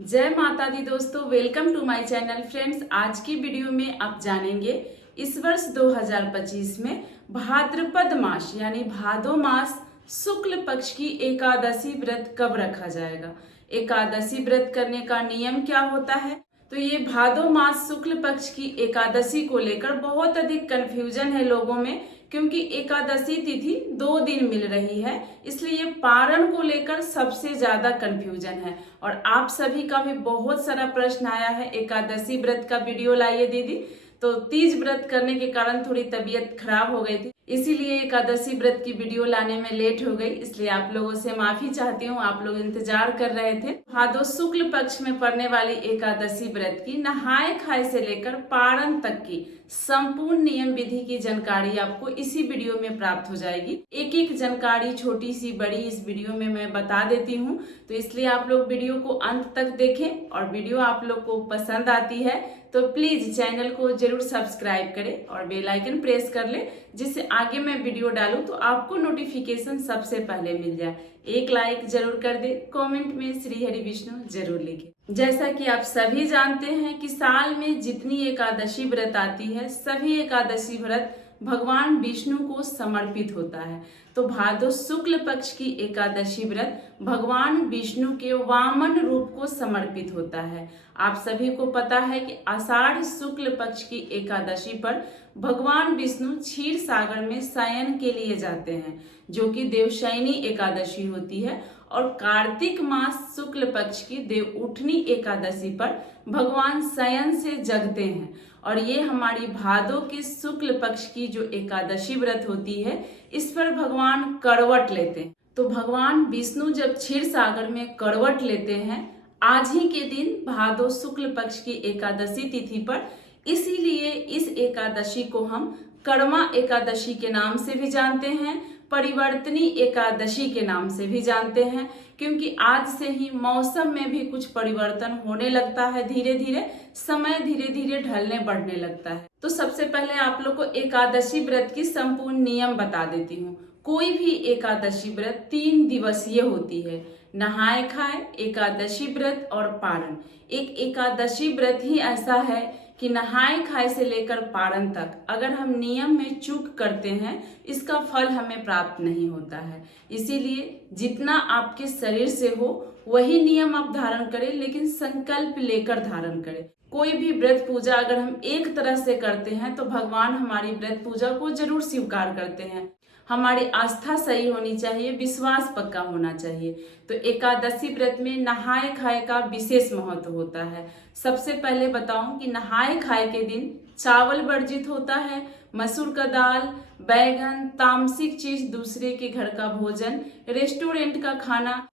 जय माता दी दोस्तों, welcome to my channel. Friends, आज की वीडियो में आप जानेंगे इस वर्ष 2025 में भाद्रपद मास यानी भादो मास शुक्ल पक्ष की एकादशी व्रत कब रखा जाएगा, एकादशी व्रत करने का नियम क्या होता है। तो ये भादो मास शुक्ल पक्ष की एकादशी को लेकर बहुत अधिक कंफ्यूजन है लोगों में, क्योंकि एकादशी तिथि 2 दिन मिल रही है, इसलिए पारण को लेकर सबसे ज्यादा कंफ्यूजन है। और आप सभी का भी बहुत सारा प्रश्न आया है, एकादशी व्रत का वीडियो लाइए दीदी। तो तीज व्रत करने के कारण थोड़ी तबीयत खराब हो गई थी, इसीलिए एकादशी व्रत की वीडियो लाने में लेट हो गई, इसलिए आप लोगों से माफी चाहती हूँ। आप लोग इंतजार कर रहे थे। भादो शुक्ल पक्ष में पड़ने वाली एकादशी व्रत की नहाए खाए से लेकर पारण तक की संपूर्ण नियम विधि की जानकारी आपको इसी वीडियो में प्राप्त हो जाएगी। एक एक जानकारी छोटी सी बड़ी इस वीडियो में मैं बता देती हूँ, तो इसलिए आप लोग वीडियो को अंत तक देखें। और वीडियो आप लोग को पसंद आती है तो प्लीज चैनल को जरूर सब्सक्राइब करें और बेल आइकन प्रेस कर ले, जिससे आगे मैं वीडियो डालूं तो आपको नोटिफिकेशन सबसे पहले मिल जाए। एक लाइक जरूर कर दे, कमेंट में श्री हरि विष्णु जरूर लिखे। जैसा कि आप सभी जानते हैं कि साल में जितनी एकादशी व्रत आती है, सभी एकादशी व्रत भगवान विष्णु को समर्पित होता है। तो भादो शुक्ल पक्ष की एकादशी व्रत भगवान विष्णु के वामन रूप को समर्पित होता है। आप सभी को पता है कि आषाढ़ शुक्ल पक्ष की एकादशी पर भगवान विष्णु क्षीर सागर में शयन के लिए जाते हैं, जो कि देवशयनी एकादशी होती है। और कार्तिक मास शुक्ल पक्ष की देव उठनी एकादशी पर भगवान शयन से जगते हैं। और ये हमारी भादो के शुक्ल पक्ष की जो एकादशी व्रत होती है, इस पर भगवान करवट लेते हैं। तो भगवान विष्णु जब क्षीर सागर में करवट लेते हैं आज ही के दिन भादो शुक्ल पक्ष की एकादशी तिथि पर, इसीलिए इस एकादशी को हम कर्मा एकादशी के नाम से भी जानते हैं, परिवर्तनी एकादशी के नाम से भी जानते हैं, क्योंकि आज से ही मौसम में भी कुछ परिवर्तन होने लगता है। धीरे धीरे समय धीरे धीरे ढलने बढ़ने लगता है। तो सबसे पहले आप लोग को एकादशी व्रत की संपूर्ण नियम बता देती हूँ। कोई भी एकादशी व्रत 3 दिवसीय होती है, नहाए खाए, एकादशी व्रत और पारण। एक एकादशी व्रत ही ऐसा है कि नहाए खाए से लेकर पारण तक अगर हम नियम में चूक करते हैं, इसका फल हमें प्राप्त नहीं होता है। इसीलिए जितना आपके शरीर से हो वही नियम आप धारण करें, लेकिन संकल्प लेकर धारण करें। कोई भी व्रत पूजा अगर हम एक तरह से करते हैं तो भगवान हमारी व्रत पूजा को जरूर स्वीकार करते हैं। हमारी आस्था सही होनी चाहिए, विश्वास पक्का होना चाहिए। तो एकादशी व्रत में नहाए खाए का विशेष महत्व होता है। सबसे पहले बताऊं कि नहाए खाए के दिन चावल वर्जित होता है, मसूर का दाल, बैगन, तामसिक चीज, दूसरे के घर का भोजन, रेस्टोरेंट का खाना,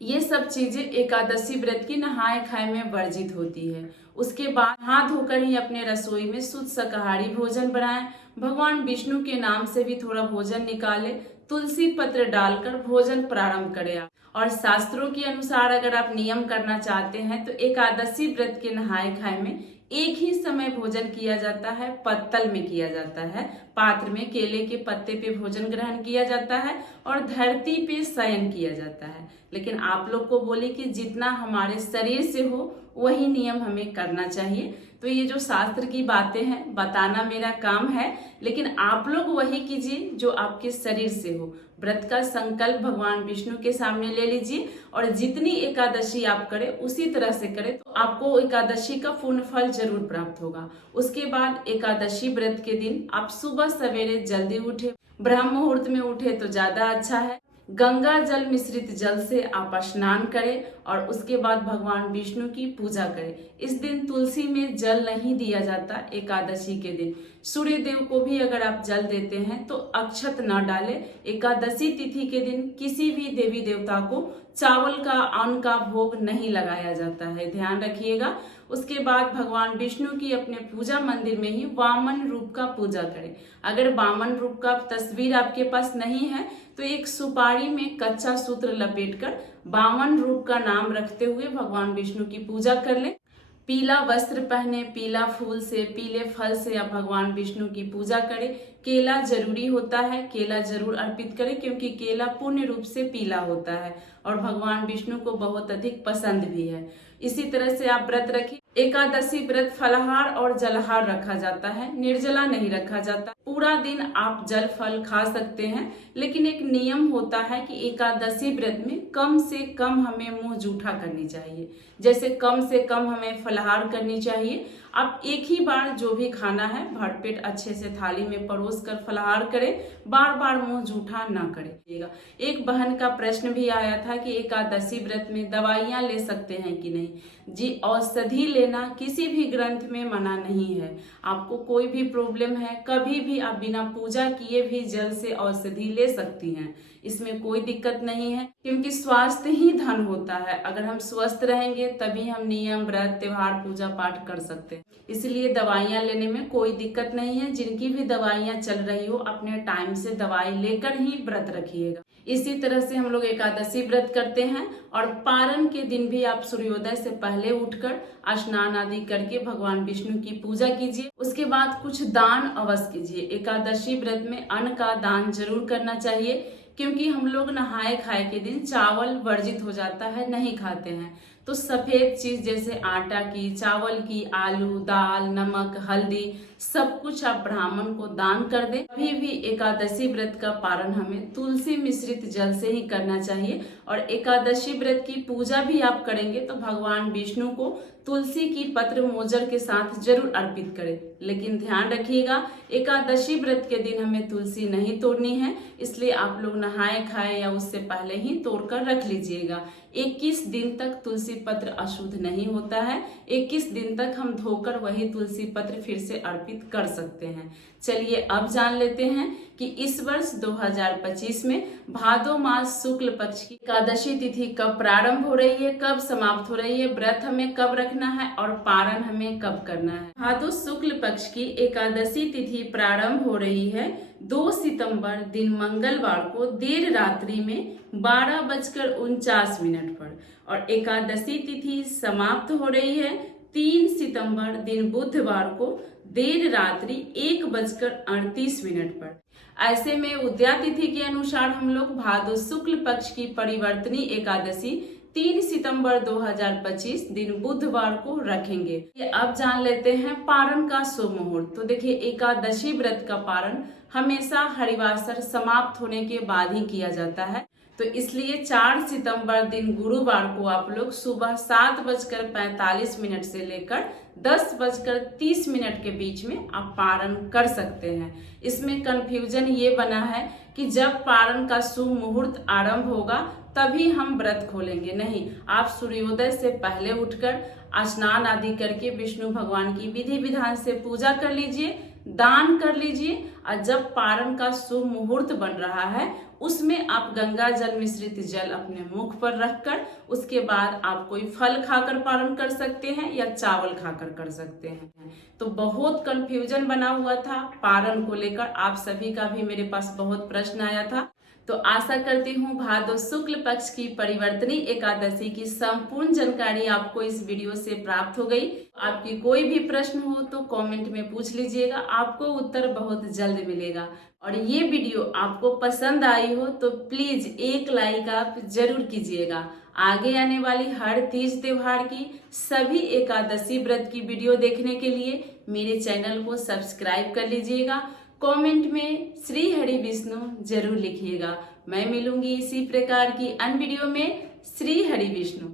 ये सब चीजें एकादशी व्रत की नहाए खाए में वर्जित होती है। उसके बाद हाथ धोकर ही अपने रसोई में शुद्ध शाकाहारी भोजन बनाएं, भगवान विष्णु के नाम से भी थोड़ा भोजन निकाले, तुलसी पत्र डालकर भोजन प्रारंभ करें। और शास्त्रों के अनुसार अगर आप नियम करना चाहते हैं तो एकादशी व्रत के नहाए खाए में एक ही समय भोजन किया जाता है, पत्तल में किया जाता है, पात्र में केले के पत्ते पे भोजन ग्रहण किया जाता है और धरती पे शयन किया जाता है। लेकिन आप लोग को बोले कि जितना हमारे शरीर से हो वही नियम हमें करना चाहिए। तो ये जो शास्त्र की बातें हैं बताना मेरा काम है, लेकिन आप लोग वही कीजिए जो आपके शरीर से हो। व्रत का संकल्प भगवान विष्णु के सामने ले लीजिए और जितनी एकादशी आप करें उसी तरह से करें, तो आपको एकादशी का पूर्ण फल जरूर प्राप्त होगा। उसके बाद एकादशी व्रत के दिन आप सुबह सवेरे जल्दी उठे, ब्रह्म मुहूर्त में उठे तो ज्यादा अच्छा है। गंगा जल मिश्रित जल से आप स्नान करें और उसके बाद भगवान विष्णु की पूजा करें। इस दिन तुलसी में जल नहीं दिया जाता। एकादशी के दिन सूर्य देव को भी अगर आप जल देते हैं तो अक्षत न डालें। एकादशी तिथि के दिन किसी भी देवी देवता को चावल का, अन्न का भोग नहीं लगाया जाता है, ध्यान रखिएगा। उसके बाद भगवान विष्णु की अपने पूजा मंदिर में ही वामन रूप का पूजा करें। अगर वामन रूप का तस्वीर आपके पास नहीं है तो एक सुपारी में कच्चा सूत्र लपेटकर वामन रूप का नाम रखते हुए भगवान विष्णु की पूजा कर ले। पीला वस्त्र पहने, पीला फूल से, पीले फल से आप भगवान विष्णु की पूजा करें। केला जरूरी होता है, केला जरूर अर्पित करें, क्योंकि केला पूर्ण रूप से पीला होता है और भगवान विष्णु को बहुत अधिक पसंद भी है। इसी तरह से आप व्रत रखें। एकादशी व्रत फलाहार और जलहार रखा जाता है, निर्जला नहीं रखा जाता। पूरा दिन आप जल फल खा सकते हैं, लेकिन एक नियम होता है कि एकादशी व्रत में कम से कम हमें मुंह जूठा करनी चाहिए। जैसे कम से कम हमें फलाहार करनी चाहिए। आप एक ही बार जो भी खाना है भरपेट अच्छे से थाली में परोस कर फलाहार करें, बार बार मुंह जूठा ना करें। एक बहन का प्रश्न भी आया था कि एकादशी व्रत में दवाइयां ले सकते हैं कि नहीं। जी, औषधि लेना किसी भी ग्रंथ में मना नहीं है। आपको कोई भी प्रॉब्लम है, कभी भी आप बिना पूजा किए भी जल से औषधि ले सकती हैं, इसमें कोई दिक्कत नहीं है, क्योंकि स्वास्थ्य ही धन होता है। अगर हम स्वस्थ रहेंगे तभी हम नियम, व्रत, त्योहार, पूजा पाठ कर सकते हैं। इसलिए दवाइयां लेने में कोई दिक्कत नहीं है। जिनकी भी दवाइयां चल रही हो, अपने टाइम से दवाई लेकर ही व्रत रखिएगा। इसी तरह से हम लोग एकादशी व्रत करते हैं और पारण के दिन भी आप सूर्योदय से पहले उठकर स्नान आदि करके भगवान विष्णु की पूजा कीजिए। उसके बाद कुछ दान अवश्य कीजिए। एकादशी व्रत में अन्न का दान जरूर करना चाहिए, क्योंकि हम लोग नहाए खाए के दिन चावल वर्जित हो जाता है, नहीं खाते हैं। तो सफेद चीज जैसे आटा की, चावल की, आलू, दाल, नमक, हल्दी, सब कुछ आप ब्राह्मण को दान कर दें। अभी भी एकादशी व्रत का पारण हमें तुलसी मिश्रित जल से ही करना चाहिए। और एकादशी व्रत की पूजा भी आप करेंगे तो भगवान विष्णु को तुलसी की पत्र मोजर के साथ जरूर अर्पित करें। लेकिन ध्यान रखिएगा, एकादशी व्रत के दिन हमें तुलसी नहीं तोड़नी है, इसलिए आप लोग नहाए खाए या उससे पहले ही तोड़कर रख लीजिएगा। 21 दिन तक तुलसी पत्र अशुद्ध नहीं होता है। 21 दिन तक हम धोकर वही तुलसी पत्र फिर से अर्पित कर सकते हैं। चलिए अब जान लेते हैं कि इस वर्ष 2025 में भादो मास शुक्ल पक्ष की एकादशी तिथि कब प्रारंभ हो रही है, कब समाप्त हो रही है, व्रत हमें कब रखना है और पारण हमें कब करना है। भादो शुक्ल पक्ष की एकादशी तिथि प्रारंभ हो रही है 2 सितंबर दिन मंगलवार को देर रात्रि में 12:49 पर और एकादशी तिथि समाप्त हो रही है 3 सितंबर दिन बुधवार को देर रात्रि 1:38 पर। ऐसे में उदया तिथि के अनुसार हम लोग भादो शुक्ल पक्ष की परिवर्तनी एकादशी 3 सितंबर 2025 दिन बुधवार को रखेंगे। अब जान लेते हैं पारण का शुभ मुहूर्त। तो देखिए, एकादशी व्रत का पारण हमेशा हरिवासर समाप्त होने के बाद ही किया जाता है। तो इसलिए 4 सितंबर दिन गुरुवार को आप लोग सुबह 7:45 से लेकर 10:30 के बीच में आप पारण कर सकते हैं। इसमें कंफ्यूजन ये बना है कि जब पारण का शुभ मुहूर्त आरंभ होगा तभी हम व्रत खोलेंगे। नहीं, आप सूर्योदय से पहले उठकर स्नान आदि करके विष्णु भगवान की विधि विधान से पूजा कर लीजिए, दान कर लीजिए और जब पारण का शुभ मुहूर्त बन रहा है उसमें आप गंगा जल मिश्रित जल अपने मुख पर रखकर उसके बाद आप कोई फल खाकर पारण कर सकते हैं या चावल खाकर कर सकते हैं। तो बहुत कंफ्यूजन बना हुआ था पारण को लेकर, आप सभी का भी मेरे पास बहुत प्रश्न आया था। तो आशा करती हूँ भादो शुक्ल पक्ष की परिवर्तनी एकादशी की संपूर्ण जानकारी आपको इस वीडियो से प्राप्त हो गई। आपकी कोई भी प्रश्न हो तो कमेंट में पूछ लीजिएगा, आपको उत्तर बहुत जल्द मिलेगा। और ये वीडियो आपको पसंद आई हो तो प्लीज एक लाइक आप जरूर कीजिएगा। आगे आने वाली हर तीज त्योहार की, सभी एकादशी व्रत की वीडियो देखने के लिए मेरे चैनल को सब्सक्राइब कर लीजिएगा। कमेंट में श्री हरि विष्णु जरूर लिखिएगा। मैं मिलूंगी इसी प्रकार की अन्य वीडियो में। श्री हरि विष्णु।